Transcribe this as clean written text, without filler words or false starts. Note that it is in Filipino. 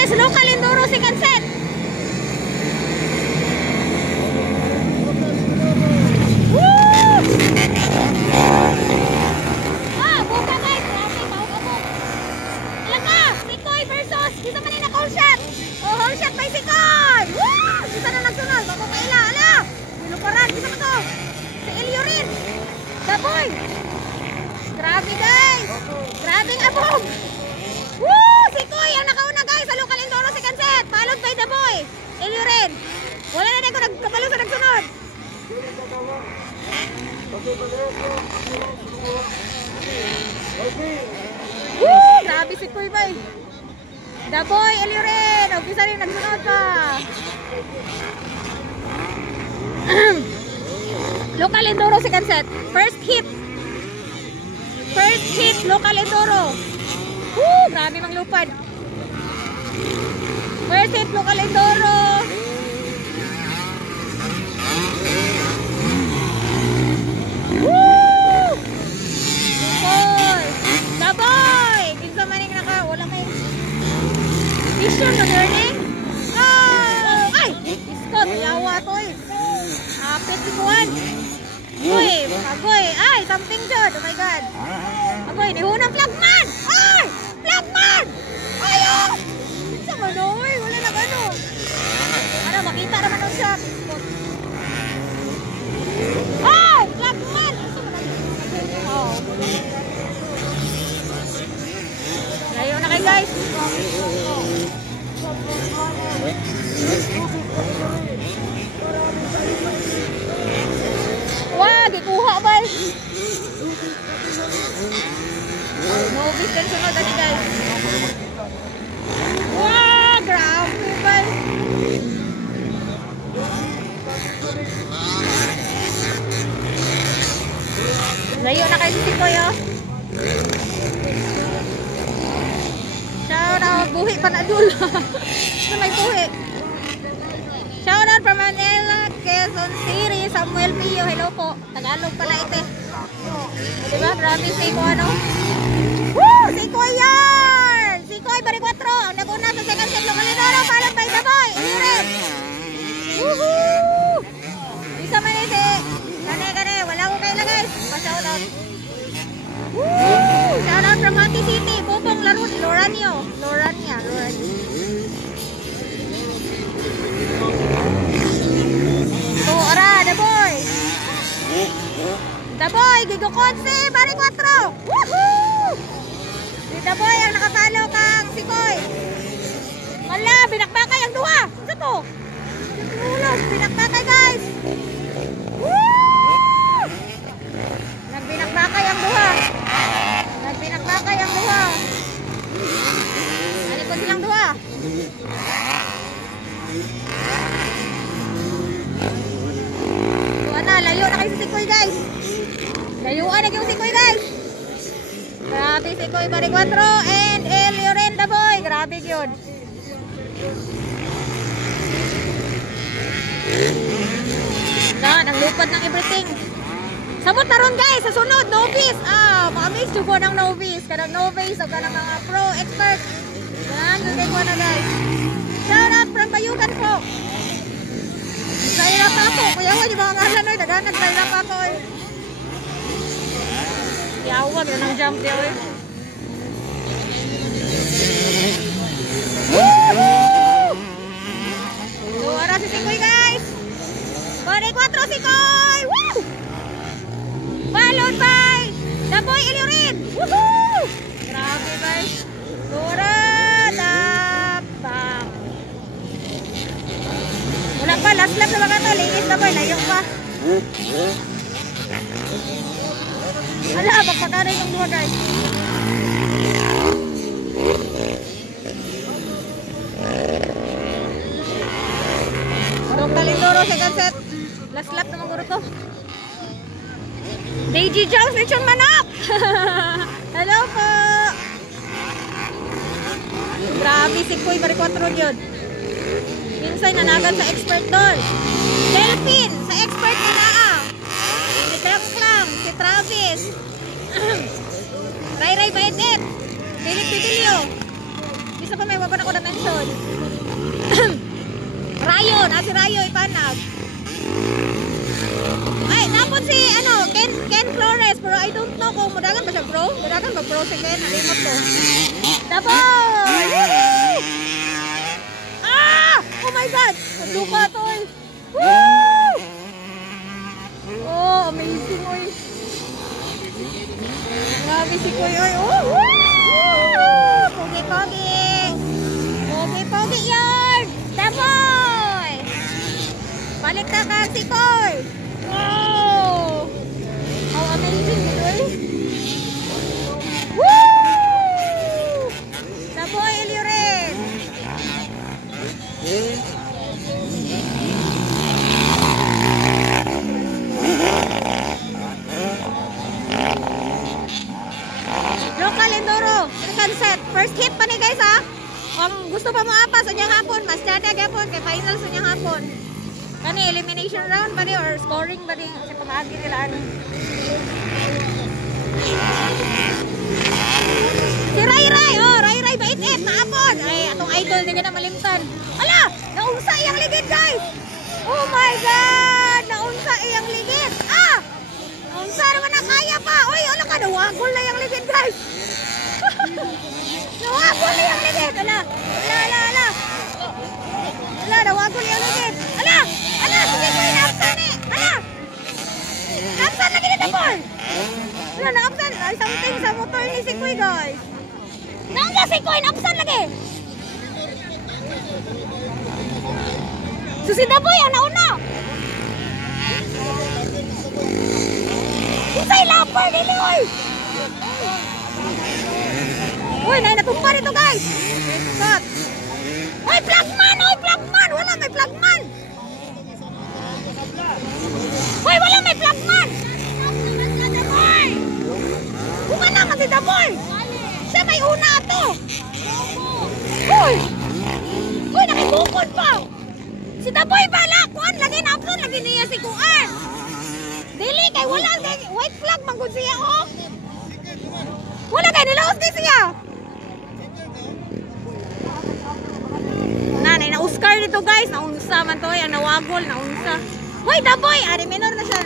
is local enduro second set. Buka guys, grabe, paubabog. Alam ka, Sikoy versus, isa man yung na-call shot. Whole shot by Sikoy. Woo! Isa na nagsunod, bako kaila, ala. Biluparan, isa man to. Si Elio rin. Daboy. Grabe guys. Grabe ang abog. Woo! Sikoy ang nakauna guys sa local enduro second set. Followed by Daboy. Elio rin. Wala na din ko nagkabalo sa nagsunod. Woo! Grabe si Kuy bay. Daboy, Elio rin. O bisa rin nagsunod pa. Local enduro second set. First hit, local enduro. Woo! Grabe mang lupad. First hit, local enduro. Woo! Sikoy! Daboy! Kinsa man yung wala may vision na learning. Oh! Ay! Iskot! Yawa to eh. Apit si Kuan. Uy! Agoy! Ay! Something dyan! Oh my God! Agoy! Nihunang flagman! Ay! Flagman! Ayo! Kinsa man oy! Wala na gano. Ano? Makita naman ang shot. Ay! Flagman! Oh. Layo na kayo guys. Wah, gikuha ba? Novice din sunod ani guys. Wah, grabe ba? Layo na kayo si Sikoy oh. Shout out, buhi pa na dul. Ito may buhi. Shout out from Manila, Quezon City, Samuel Pio. Hello po. Tagalog pala ito. Diba? Grabe Sikoy ano. Woo! Sikoy yan! Sikoy bari 4. Ang naguna sa second set local enduro. Followed by Daboy. Iliren. Woohoo! Isa man ito. Gane. Wala ko kayo guys. Pa-shout out. Woo! Shout out from Monte City. Bubong Lorania. Daboy, Gigo Conce, bari 4. Woohoo! Si Daboy ang nakapalo kang Sikoy. Wala, binakbakay ang duha. Ano to? Ulos, binakbakay guys. Woo! Nagbinakbakay ang duha. Nalikod silang duha. Layo na kayo si Sikoy guys. Layuan na yung Sikoy guys. Grabe Sikoy bari 4 and Elio rin Daboy. Grabe yun. Ang lupad ng everything. Samot na ron guys sa sunod novice. Mamiss yung po ng novice. Kanang novice o kanang mga pro expert. Yan, gagay ko na guys. Shout out from Bayugan po. Kaya pa ako, kuya ko, yung mga ngalan oy, daganag kaya pa ako oy. Yawag na ng jump niya oy. Woo! Luwara si Sikoy guys. Bari 4 Sikoy. Woo! Followed by Daboy Elio rin. Woohoo! Grabe guys. Luwara. Wala pa, last lap na mga to. Linis na boy, layong pa. Ala, magpakaray ng duha guys. Local enduro second set. Last lap na mga to. Deji Jones, lechon manok. Hello po. Grabe si Kuy, bari 4 yun. Minsan nanagan sa expert doon. Delphine, sa expert ni Naa. Si Klang, si Travis. Ray Baedet. Philip Pidilio. Si Isa pa may wapa na ko na mention. Rayo, si Rayo ipanag. Ay, tapos si Ken Flores, pero I don't know kung madagan ba siya bro? Madagan ba bro si Ken? Nalimot ko. Tapos! Ah! Oh my God! Luka to eh. Woo! Oh, amazing oy. Grabe si Kuy oy. Oh, woo! Pogi-pogi. Pogi-pogi yun! Daboy! Balik na ka si Kuy. Wow! How amazing ito eh. Woo! Daboy Iliurin. Local Enduro, sunset. First hit pa ni guys ha. Kung gusto pa mo apas sa niyang hapon, mas dada gapon kay final sa niyang hapon. Kani elimination round ba di or scoring ba di kasi pamagi nila ano. Si Ray Ray, oh Ray Ray bait maapon. Ay atong idol di ka na malimtan. Ala, naunsa iyang ligid guys. Oh my God, naunsa iyang ligid. Ah! Naunsa naman na kaya pa. Oy, ala ka nawagol na iyang ligid guys. Nawagol na iyang ligid. Ala. Ala, nawagol iyang ligid. Ala, sige ko inapsan eh. Ala. Napsan lagi na boy. Ala, naapsan. Ay, something sa motor ni si Kuy guys. Nangga si Kuy, naapsan lagi. So si Daboy ang nauna. Usay lapar nili oy. Uy, natumpa dito guys. Cut. Oy, flagman. Wala may flagman. Hoy, wala may flagman. Bunga naman si Daboy. Siya may una ato. Hoy, nakibukod pa. Si Daboy bala. Kuan, lagi na upload. Lagi niya si Kuan. Dili, kay wala. White flag, manggod siya, oh. Wala kay nilaos di siya. Na Oscar dito guys. Naunsa man to. Ang nawagol, naunsa. Hoy, Daboy. Ari, minor na siya.